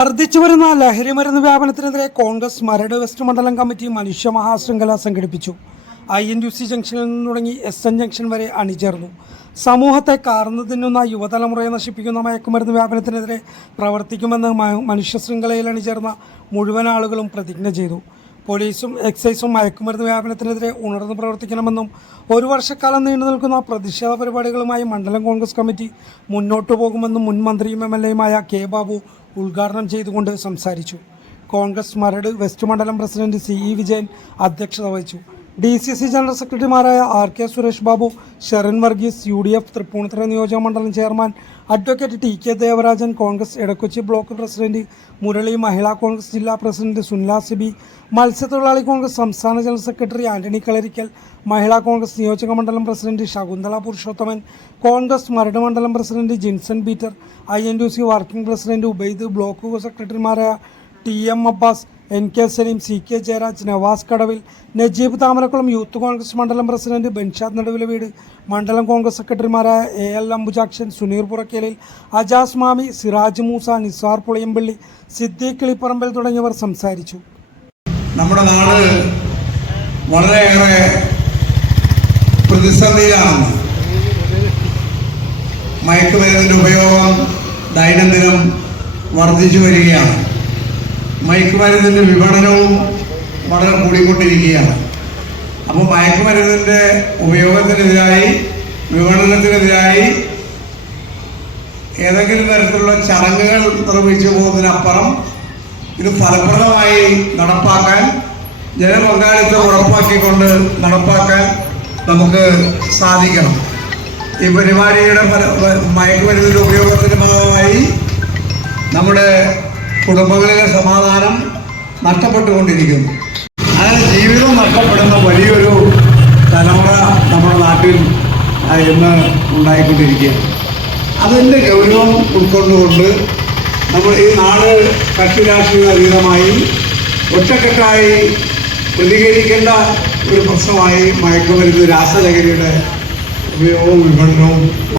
വർദ്ധിച്ചു വരുന്ന ലഹരിമരുന്ന് വ്യാപനത്തിനെതിരെ കോൺഗ്രസ് മരട് വെസ്റ്റ് മണ്ഡലം കമ്മിറ്റി മനുഷ്യ മഹാശൃംഖല സംഘടിപ്പിച്ചു. ഐ എൻ യു സി ജംഗ്ഷനിൽ നിന്ന് തുടങ്ങി എസ് എൻ ജംഗ്ഷൻ വരെ അണിചേർന്നു. സമൂഹത്തെ കാർന്നു തിന്നുന്ന യുവതലമുറയെ നശിപ്പിക്കുന്ന മയക്കുമരുന്ന് വ്യാപനത്തിനെതിരെ പ്രവർത്തിക്കുമെന്ന് മനുഷ്യ ശൃംഖലയിൽ അണിചേർന്ന മുഴുവൻ ആളുകളും പ്രതിജ്ഞ ചെയ്തു. പോലീസും എക്സൈസും മയക്കുമരുന്ന് വ്യാപനത്തിനെതിരെ ഉണർന്നു പ്രവർത്തിക്കണമെന്നും ഒരു വർഷക്കാലം നീണ്ടു നിൽക്കുന്ന പ്രതിഷേധ പരിപാടികളുമായി മണ്ഡലം കോൺഗ്രസ് കമ്മിറ്റി മുന്നോട്ടു പോകുമെന്നും മുൻ മന്ത്രിയും എം എൽ എയുമായ കെ ബാബു ഉദ്ഘാടനം ചെയ്തുകൊണ്ട് സംസാരിച്ചു. കോൺഗ്രസ് മരട് വെസ്റ്റ് മണ്ഡലം പ്രസിഡന്റ് സി ഇ വിജയൻ അധ്യക്ഷത വഹിച്ചു. ഡി സി സി ജനറൽ സെക്രട്ടറിമാരായ R K Suresh Babu Sherin Varghese U D F Thrippunithura നിയോജക മണ്ഡലം chairman advocate T K Devarajan Congress Edakochi block president Murali Mahila Congress ജില്ലാ പ്രസിഡന്റ് സുനില സിബി മത്സ്യത്തൊഴിലാളി കോൺഗ്രസ് സംസ്ഥാന general secretary Antony കളരിക്കൽ മഹിളാ കോൺഗ്രസ് നിയോജക മണ്ഡലം പ്രസിഡന്റ് ശകുന്തള പുരുഷോത്തമൻ കോൺഗ്രസ് മരട് മണ്ഡലം president Jinson Peter I N D C working president Ubaid block സെക്രട്ടറിമാരായ T M Abbas N K Saleem C K Jayaraj Navas Kadavil Najeeb Thamarakulam youth Congress മണ്ഡലം president Benshad നടുവിലെ വീട് മണ്ഡലം കോൺഗ്രസ് സെക്രട്ടറിമാരായ എ എൽ അംബുജാക്ഷൻ സുനീർ പുറക്കേലിൽ അജാസ് മാമി സിറാജ് മൂസ നിസാർ പുളിയമ്പള്ളി സിദ്ദീഖ് കിളിപ്പറമ്പിൽ തുടങ്ങിയവർ സംസാരിച്ചു. നമ്മുടെ നാട് വളരെയേറെ പ്രതിസന്ധിയിലാണ് മയക്കുമരുന്നിന്റെ ഉപയോഗം ദൈനംദിനം വർദ്ധിച്ചു വരികയാണ്. മയക്കുമരുന്നിന്റെ വിപണനവും വളരെ കൂടിക്കൊണ്ടിരിക്കുകയാണ്. അപ്പോൾ മയക്കുമരുന്നിന്റെ ഉപയോഗത്തിനെതിരായി വിപണനത്തിനെതിരായി ഏതെങ്കിലും തരത്തിലുള്ള ചടങ്ങുകൾ നിർമ്മിച്ചു പോകുന്നതിനപ്പുറം ഇത് ഫലപ്രദമായി നടപ്പാക്കാൻ ജനപങ്കാളിത്തം ഉറപ്പാക്കിക്കൊണ്ട് നടപ്പാക്കാൻ നമുക്ക് സാധിക്കണം. ഈ പരിപാടിയുടെ ഫല- മയക്കുമരുന്നിന്റെ ഉപയോഗത്തിന്റെ ഭാഗമായി നമ്മുടെ കുടുംബങ്ങളിലെ സമാധാനം നഷ്ടപ്പെട്ടുകൊണ്ടിരിക്കുന്നു. അങ്ങനെ ജീവിതം നഷ്ടപ്പെടുന്ന വലിയൊരു തലമുറ നമ്മുടെ നാട്ടിൽ ഇന്ന് ഉണ്ടായിക്കൊണ്ടിരിക്കുകയാണ്. അതിന്റെ ഗൗരവം ഉൾക്കൊണ്ടുകൊണ്ട് നമ്മൾ ഈ നാട് കക്ഷി രാഷ്ട്രീയ അതീതമായി ഒറ്റക്കെട്ടായി പ്രതികരിക്കേണ്ട ഒരു പ്രശ്നമായി മയക്കുമരുന്ന് രാസലഹരിയുടെ ഉപയോഗവും വിപണനവും